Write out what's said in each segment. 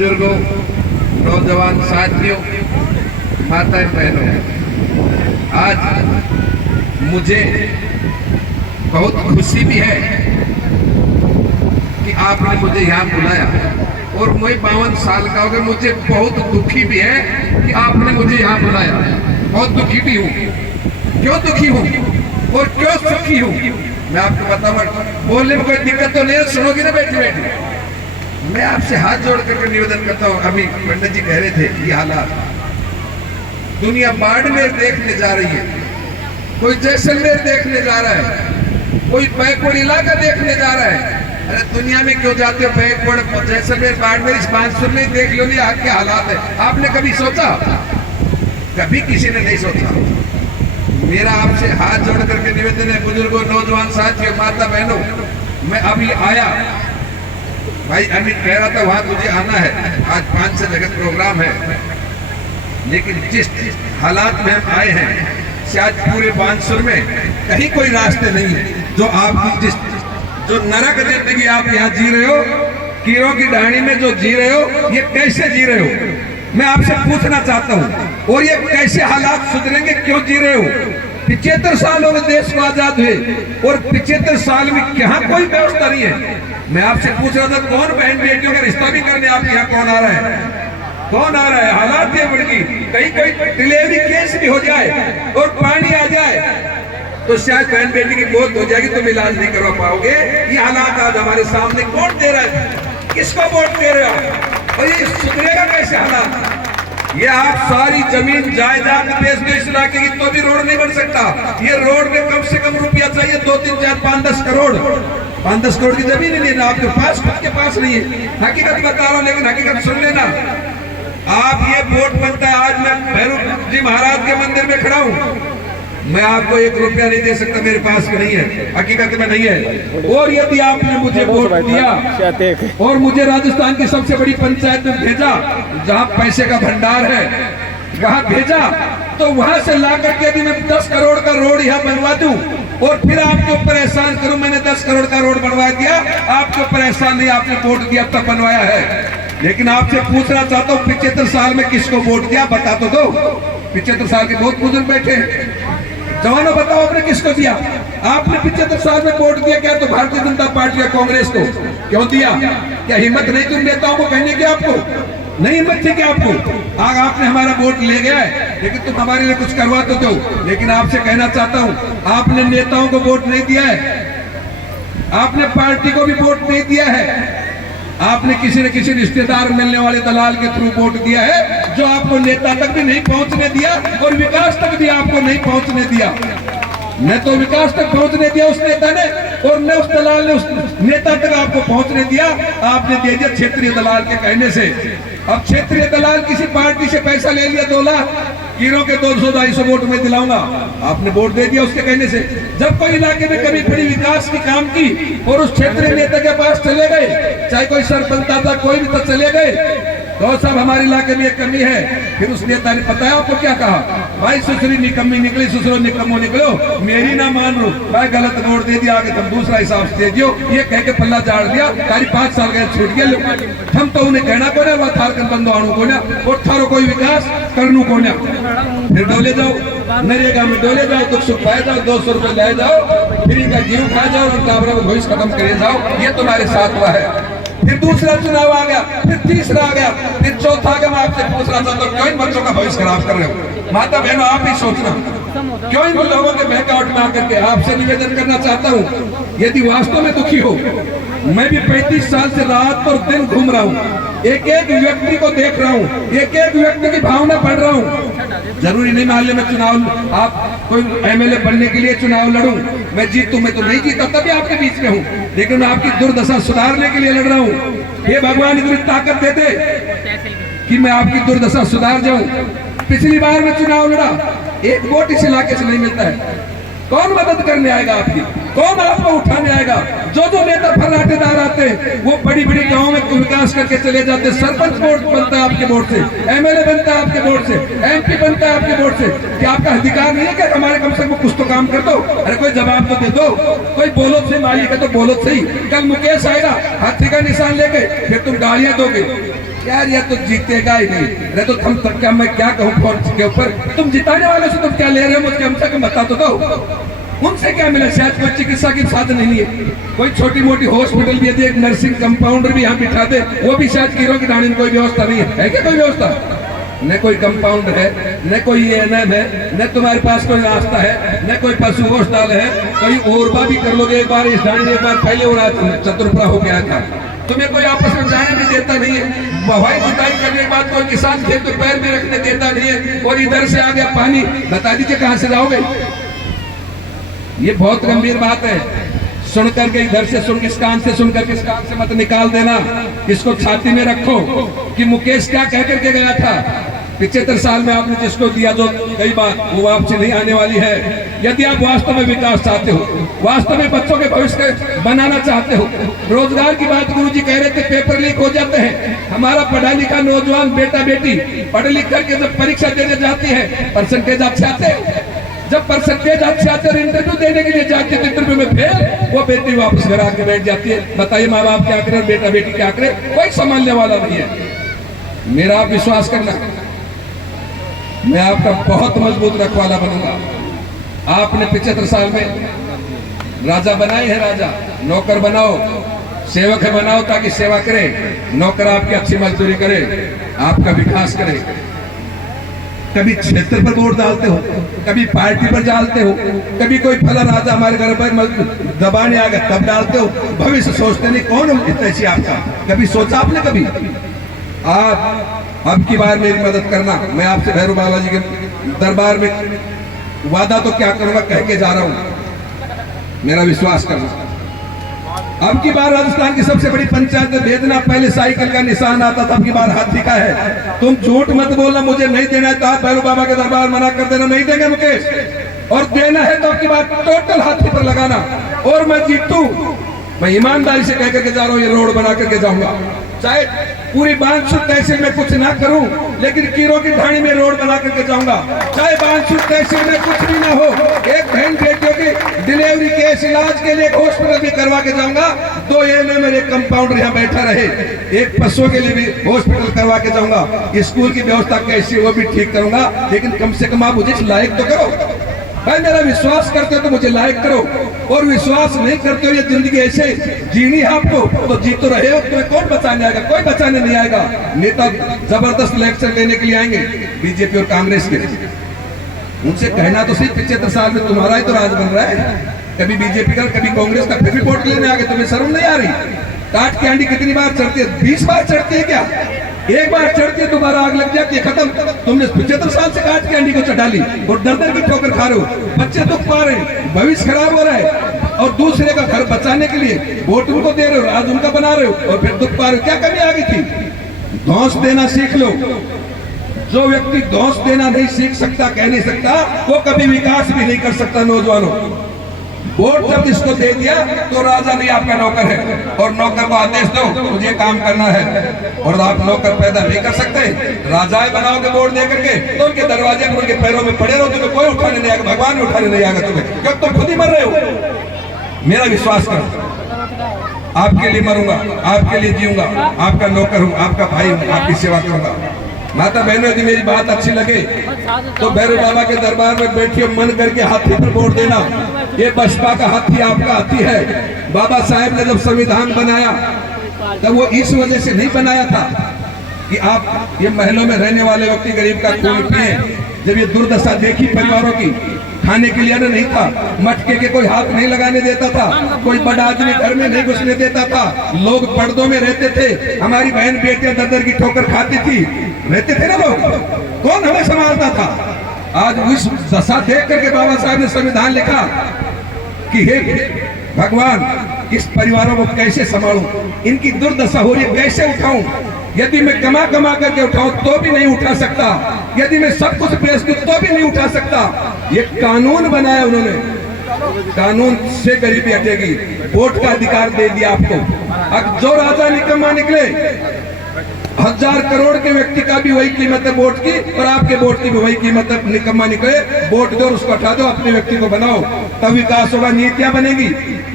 बुजुर्गों, नौजवान साथियों, माताएं बहनों, आज मुझे बहुत खुशी भी है कि आपने मुझे यहाँ बुलाया, और मैं 52 साल का हो गया। मुझे बहुत दुखी भी है कि आपने मुझे यहाँ बुलाया। बहुत दुखी भी हूँ। क्यों दुखी हूँ और क्यों सुखी हूँ मैं आपको बताऊंगा। बोलने में कोई दिक्कत तो नहीं है, सुनोगी ना बैठे बैठे। मैं आपसे हाथ जोड़ करके निवेदन करता हूँ। अभी पंडित जी कह रहे थे ये हालात, दुनिया बाड़मेर देखने जा रही है, कोई जैसलमेर देखने जा रहा है, कोई बैकवर्ड इलाका देखने जा रहा है। अरे दुनिया में क्यों जाते हो बैकवर्ड, जैसलमेर, बाड़मेर, इस बांसुर में देख लो नहीं क्या हालात है। आपने कभी सोचा? कभी किसी ने नहीं सोचा। मेरा आपसे हाथ जोड़ करके निवेदन है, बुजुर्गों, नौजवान साथियों, माता बहनों, मैं अभी आया, भाई अमित कह रहा था वहां तुझे आना है, आज 5 जगह प्रोग्राम है, लेकिन जिस हालात में हम आए हैं, शायद पूरे बांसुर में कहीं कोई रास्ते नहीं है। जो आपकी जो नरक जिंदगी आप यहाँ जी रहे हो, कीड़ों की ढाणी में जो जी रहे हो, ये कैसे जी रहे हो मैं आपसे पूछना चाहता हूँ। और ये कैसे हालात सुधरेंगे, क्यों जी रहे हो? 75 साल हो गए देश को आजाद हुए, और 75 साल में यहाँ कोई व्यवस्था नहीं है। मैं आपसे पूछ रहा था कौन बहन बेटियों का रिश्ता भी करने आप यहाँ कौन आ रहा है? कौन आ रहा है? हालात ये बढ़ गई, कहीं कोई डिलीवरी केस भी हो जाए और पानी आ जाए तो शायद बहन बेटी की मौत हो जाएगी, तुम इलाज नहीं करवा पाओगे। ये हालात आज हमारे सामने कौन दे रहा है? किसको वोट दे रहे हो? और ये सुधरेगा कैसे हालात? ये आप सारी जमीन जायदाद बेच दो इस इलाके की तो भी रोड नहीं बन सकता। ये रोड में कम से कम रुपया चाहिए, 2, 3, 4, 5, 10 करोड़। 5-10 करोड़ की जमीन ही नहीं है आपके पास, खुद के पास नहीं है। हकीकत बता रहा हूँ, लेकिन हकीकत सुन लेना। आप ये वोट बनता है, आज मैं भैरव जी महाराज के मंदिर में खड़ा हूँ, मैं आपको 1 रुपया नहीं दे सकता, मेरे पास भी नहीं है, हकीकत में नहीं है। और यदि आपने मुझे वोट दिया और मुझे राजस्थान की सबसे बड़ी पंचायत में भेजा, जहाँ पैसे का भंडार है, वहाँ भेजा, तो वहां से ला करके यदि मैं 10 करोड़ का रोड यहाँ बनवा दूं और फिर आपके ऊपर एहसान करूं, मैंने 10 करोड़ का रोड बनवा दिया, आपके ऊपर एहसान नहीं, आपने वोट दिया तब बनवाया है। लेकिन आपसे पूछना चाहता हूँ 75 साल में किसको वोट दिया, बता तो दो। 75 साल के बहुत बुजुर्ग बैठे हैं, जवानों बताओ आपने किसको दिया? आपने 75 साल में वोट दिया क्या? तो भारतीय जनता पार्टी या कांग्रेस को क्यों दिया? क्या हिम्मत नहीं तुम नेताओं को कहने की? आपको नहीं हिम्मत थी क्या आपको? आज आपने हमारा वोट ले गया है, लेकिन तुम हमारे लिए कुछ करवा तो दो। लेकिन आपसे कहना चाहता हूँ, आपने नेताओं को वोट नहीं दिया है, आपने पार्टी को भी वोट नहीं दिया है, आपने किसी न किसी रिश्तेदार मिलने वाले दलाल के थ्रू वोट दिया है, जो आपको नेता तक भी नहीं पहुंचने दिया और विकास तक भी आपको नहीं पहुंचने दिया। न तो विकास तक पहुंचने दिया उस नेता ने, और न उस दलाल ने उस नेता तक आपको पहुंचने दिया। आपने दे दिया क्षेत्रीय दलाल के कहने से। अब क्षेत्रीय दलाल किसी पार्टी से पैसा ले लिया, 2 लाख, कीड़ों के 200-250 वोट में दिलाऊंगा, आपने वोट दे दिया उसके कहने से। जब कोई इलाके में कभी बड़ी विकास की काम की और उस क्षेत्रीय नेता के पास चले गए, चाहे कोई सरपंच था, कोई भी तो चले गए, तो साहब हमारे इलाके में एक कमी है, फिर उस नेता ने पता है आपको क्या कहा? भाई सुसरी निकम्मी निकली, ससुरो निकम्मो निकलो, मेरी ना मान लो, भाई गलत वोट दे दिया, आगे तुम दूसरा हिसाब से दे दियो, ये कह के पल्ला झाड़ दिया, तारी 5 साल गए छूट गया। हम तो उन्हें कहना को ना, वह थार कर बंदो आणु को ना, और थारो कोई विकास करनू को ना। फिर डोले जाओ, नरेगा में डोले जाओ, दुख सुख पाए जाओ, 200 रुपए ले जाओ, फ्री का जीव खा जाओ और काबरा को भविष्य खत्म करे जाओ। ये तुम्हारे साथ हुआ है। फिर दूसरा चुनाव आ गया, फिर तीसरा आ गया, फिर चौथा आ गया। मैं आपसे पूछना चाहता हूँ, क्यों इन बच्चों का भविष्य खराब कर रहे हो? माता बहनों, आप ही सोचना, क्यों इन लोगों के बहकावट में आकर के आपसे निवेदन करना चाहता हूँ, यदि वास्तव में दुखी हो, मैं भी 35 साल से रात और दिन घूम रहा हूँ, एक एक व्यक्ति को देख रहा हूँ, एक एक व्यक्ति की भावना पढ़ रहा हूँ। जरूरी नहीं मान ले मैं चुनाव, आप कोई एमएलए बनने के लिए चुनाव लड़ूं, मैं जीतूं, मैं तो नहीं जीता, तभी आपके बीच में हूँ, लेकिन मैं आपकी दुर्दशा सुधारने के लिए लड़ रहा हूँ। ये भगवान इतनी ताकत देते कि मैं आपकी दुर्दशा सुधार जाऊं। पिछली बार मैं चुनाव लड़ा, 1 वोट इस इलाके से नहीं मिलता है, कौन मदद करने आएगा आपकी? कौन आपको उठाने आएगा? जो नेता फर्राटेदार आते हैं वो बड़ी बड़ी गांव में विकास करके चले जाते हैं। सरपंच वोट बनता है आपके वोट से, एमएलए बनता है आपके वोट से, एमपी बनता है आपके वोट से। क्या आपका अधिकार नहीं है कि हमारे कम से कम कुछ तो काम कर दो? अरे कोई जवाब तो दे दो। कोई बोलो से मालिक है तो बोलो सही। कल मुकेश आएगा हाथी का निशान लेके, फिर तुम गालियां दोगे यार, ये तो जीतेगा ही नहीं। अरे तो हम तक क्या, मैं क्या कहूँ फोन के ऊपर? तुम जिताने वालों से तुम क्या ले रहे हो? मुझे कम से कम बता तो दो, उनसे क्या मिला? शायद कोई चिकित्सा की साधन नहीं है, कोई छोटी मोटी हॉस्पिटल भी यदि एक नर्सिंग कंपाउंडर भी यहाँ बिठा दे, वो भी शायद कीरों की ढाणी में कोई व्यवस्था नहीं है क्या? कोई व्यवस्था न कोई कंपाउंडर है, न कोई एएनएम है, न तुम्हारे पास कोई रास्ता है, न कोई पशु अस्पताल है। कोई ओरबा भी कर लोगे एक बार इस ढाणी में, एक बार पहले हो रहा चतुर्पुरा हो गया था। तुम्हें कोई आपस में जाने भी देता नहीं है। हवाई जुताई करने के बाद कोई किसान खेत में पैर भी रखने देता नहीं है। और इधर से आ गया पानी, बता दीजिए कहाँ से जाओगे? ये बहुत गंभीर बात है। सुन करके इधर से सुन, इस कान से सुन करके इस कान से मत निकाल देना। इसको छाती में रखो कि मुकेश क्या कह करके गया था। 75 साल में आपने जिसको दिया, जो कई बार वो आपसे नहीं आने वाली है। यदि आप वास्तव में विकास चाहते हो, वास्तव में बच्चों के भविष्य बनाना चाहते हो, रोजगार की बात गुरुजी कह रहे थे, पेपर लीक हो जाते हैं। हमारा पढ़ा लिखा नौजवान बेटा बेटी पढ़ लिख करके जब परीक्षा देने जाती है, परसेंटेज अच्छे आते हैं। जब परसेंटेज अच्छे आते हैं, इंटरव्यू देने के लिए जाती है, इंटरव्यू में फेल, वो बेटी वापस घर आके बैठ जाती है। बताइए माँ बाप क्या करें, बेटा बेटी क्या करे? कोई संभालने वाला नहीं है। मेरा आप विश्वास करना, मैं आपका बहुत मजबूत रखवाला बनूंगा। आपने 75 साल में राजा बनाए हैं, राजा नौकर बनाओ, सेवक है बनाओ, ताकि सेवा करे। नौकर आपकी अच्छी मजदूरी करे, आपका विकास करे। कभी क्षेत्र पर वोट डालते हो, कभी पार्टी पर डालते हो, कभी कोई फला राजा हमारे घर पर दबाने आ गया तब डालते हो। भविष्य सोचते नहीं, कौन हितैषी आपका? कभी सोचा आपने? कभी आप अब की बार मेरी मदद करना। मैं आपसे भैरव बाबा जी के दरबार में वादा तो क्या करूंगा, कह के जा रहा हूं, मेरा विश्वास करना। अब की बार राजस्थान की सबसे बड़ी पंचायत में भेजना, पहले साइकिल का निशान आता था, अब की बार हाथी का है। तुम झूठ मत बोलना, मुझे नहीं देना है तो आप भैरव बाबा के दरबार मना कर देना, नहीं देंगे मुकेश। और देना है तो अब की बार टोटल हाथी पर लगाना। और मैं जीतू, मैं ईमानदारी से कह करके जा रहा हूँ, ये रोड बना करके जाऊंगा। चाहे पूरी बांसुर तहसील में कुछ ना करूं, लेकिन कीरों की ढाणी में रोड बना करके जाऊंगा। चाहे बांसुर तहसील में कुछ भी ना हो, एक बहन बेटियों की डिलीवरी केस इलाज के लिए एक हॉस्पिटल भी करवा के जाऊंगा। 2 एएनएम में एक कंपाउंडर यहाँ बैठा रहे, एक पशुओं के लिए भी हॉस्पिटल करवा के जाऊंगा। स्कूल की व्यवस्था कैसी वो भी ठीक करूंगा, लेकिन कम से कम आप मुझे लायक तो करो। भाई मेरा विश्वास करते हो तो मुझे लायक करो, और विश्वास नहीं करते हो, ये जिंदगी ऐसे जीनी है आपको तो जी तो रहे हो। तुम्हें कौन बचाने आएगा? कोई बचाने नहीं आएगा। नेता जबरदस्त इलेक्शन लेने के लिए आएंगे, बीजेपी और कांग्रेस के। उनसे कहना तो सही, 75 साल में तुम्हारा ही तो राज बन रहा है, कभी बीजेपी का कभी कांग्रेस का, फिर भी वोट लेने आगे। तुम्हें शर्म नहीं आ रही? काट की आंडी कितनी बार चढ़ती है? 20 बार चढ़ती है क्या? एक बार चढ़ती है दोबारा आग लग जाती है, खत्म। तुमने 75 साल से काट के अंडी को चढ़ा ली और दर दर की ठोकर खा रहे हो। बच्चे दुख पा रहे हैं, भविष्य खराब हो रहा है, और दूसरे का घर बचाने के लिए वोट उनको दे रहे हो, राज उनका बना रहे हो, और फिर दुख पा रहे हो। क्या कमी आ गई थी? धौंस देना सीख लो। जो व्यक्ति धौंस देना नहीं सीख सकता, कह नहीं सकता, वो कभी विकास भी नहीं कर सकता। नौजवानों, वोट जब इसको दे दिया तो राजा नहीं आपका नौकर है, और नौकर को आदेश दो मुझे काम करना है, और आप नौकर पैदा नहीं कर सकते। राजाएं बनाओगे वोट दे करके तो उनके दरवाजे पर उनके पैरों में पड़े रहो, तुम्हें कोई उठाने नहीं आएगा, भगवान भी उठाने नहीं आएगा तुम्हें, क्योंकि तुम खुद ही मर रहे हो। मेरा विश्वास करो, आपके लिए मरूंगा, आपके लिए जीऊंगा, आपका नौकर हूँ, आपका भाई हूँ, आपकी सेवा करूंगा। माता बहनों, यदि मेरी बात अच्छी लगे तो भैरव बाबा के दरबार में बैठिए, मन करके हाथी पर वोट देना। ये बसपा का हाथी आपका हाथी है। बाबा साहेब ने जब संविधान बनाया तब वो इस वजह से नहीं बनाया था कि आप ये महलों में रहने वाले व्यक्ति गरीब का खून पिए। जब ये दुर्दशा देखी परिवारों की, खाने के लिए नहीं था, मटके के कोई हाथ नहीं लगाने देता था, कोई बड़ा आदमी घर में नहीं घुसने देता था, लोग पर्दों में रहते थे, हमारी बहन बेटियां दर की ठोकर खाती थी, रहते थे ना लोग, कौन हमें संभालता था? आज उस दशा देख करके बाबा साहब ने संविधान लिखा कि हे भगवान, इस परिवारों को कैसे संभालूं, इनकी दुर्दशा हो रही है, कैसे उठाऊं? यदि मैं कमा कमा करके उठाऊं तो भी नहीं उठा सकता, यदि मैं सब कुछ बेच दूं तो भी नहीं उठा सकता। ये कानून बनाया उन्होंने, कानून से गरीबी हटेगी। वोट का अधिकार दे दिया आपको। अब जो राजा निकम्मा निकले, 1000 करोड़ के व्यक्ति का भी वही कीमत है वोट की, और आपके वोट की भी वही कीमत है। निकम्मा निकले, वोट दो और उसको हटा दो, अपने व्यक्ति को बनाओ, तब विकास होगा, नीतियां बनेगी।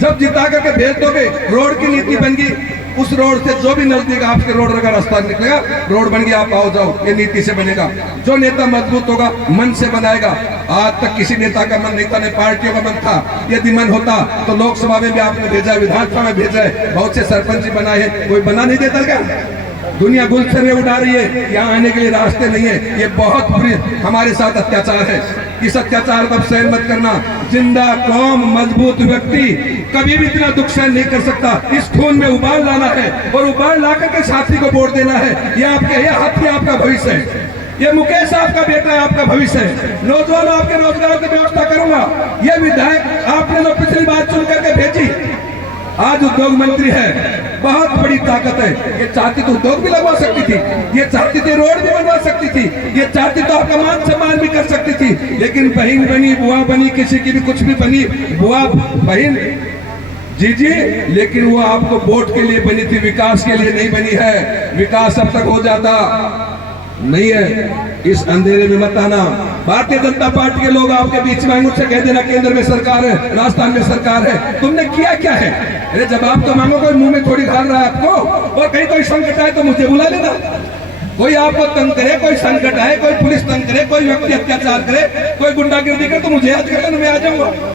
जब जिता करके भेज दोगे, रोड की नीति बन गई, उस रोड से जो भी नजदीक आपके रोड का रास्ता निकलेगा, रोड बन गया, आप आओ जाओ, ये नीति से बनेगा। जो नेता मजबूत होगा, मन से बनाएगा। आज तक किसी नेता का मन नहीं था, नहीं पार्टियों का मन था। यदि मन होता तो लोकसभा में भी आपने भेजा, विधानसभा में भेजा है, बहुत से सरपंच जी बनाए हैं, कोई बना नहीं देता क्या? दुनिया गुलछर्रे उड़ा रही है, यहाँ आने के लिए रास्ते नहीं है। ये बहुत बुरी हमारे साथ अत्याचार है। इस अत्याचार को सहन मत करना। जिंदा कौम, मजबूत व्यक्ति कभी भी इतना दुख सहन नहीं कर सकता। इस खून में उबाल लाना है और उबाल ला करके साथी को वोट देना है। ये हाथी आपका भविष्य है, ये मुकेश आपका बेटा है, आपका भविष्य है। नौजवानों, आपके रोजगार की व्यवस्था करूंगा। ये विधायक आपने जो पिछली बार चुन करके भेजी, आज उद्योग मंत्री है, बहुत बड़ी ताकत है। ये चाहती तो उद्योग भी लगवा सकती थी, ये चाहती थी रोड भी बनवा सकती थी, ये चाहती तो आपका मान सम्मान भी कर सकती थी। लेकिन बहन बनी, बुआ बनी, किसी की भी कुछ भी बनी, बुआ बहन जी, लेकिन वो आपको वोट के लिए बनी थी, विकास के लिए नहीं बनी है। विकास अब तक हो जाता नहीं है। इस अंधेरे में मत आना। भारतीय जनता पार्टी के लोग आपके बीच में मुझसे कह देना केंद्र में सरकार है, राजस्थान में सरकार है, तुमने किया क्या है? अरे जवाब तो मांगो, कोई मुंह में थोड़ी घाल रहा है आपको। और कहीं कोई संकट आए तो मुझे बुला लेना। कोई आपको तंग करे, कोई संकट आए, कोई पुलिस तंग करे, कोई व्यक्ति अत्याचार करे, कोई गुंडागिर्दी करे तो मुझे याद कर लेना, मैं आ जाऊंगा।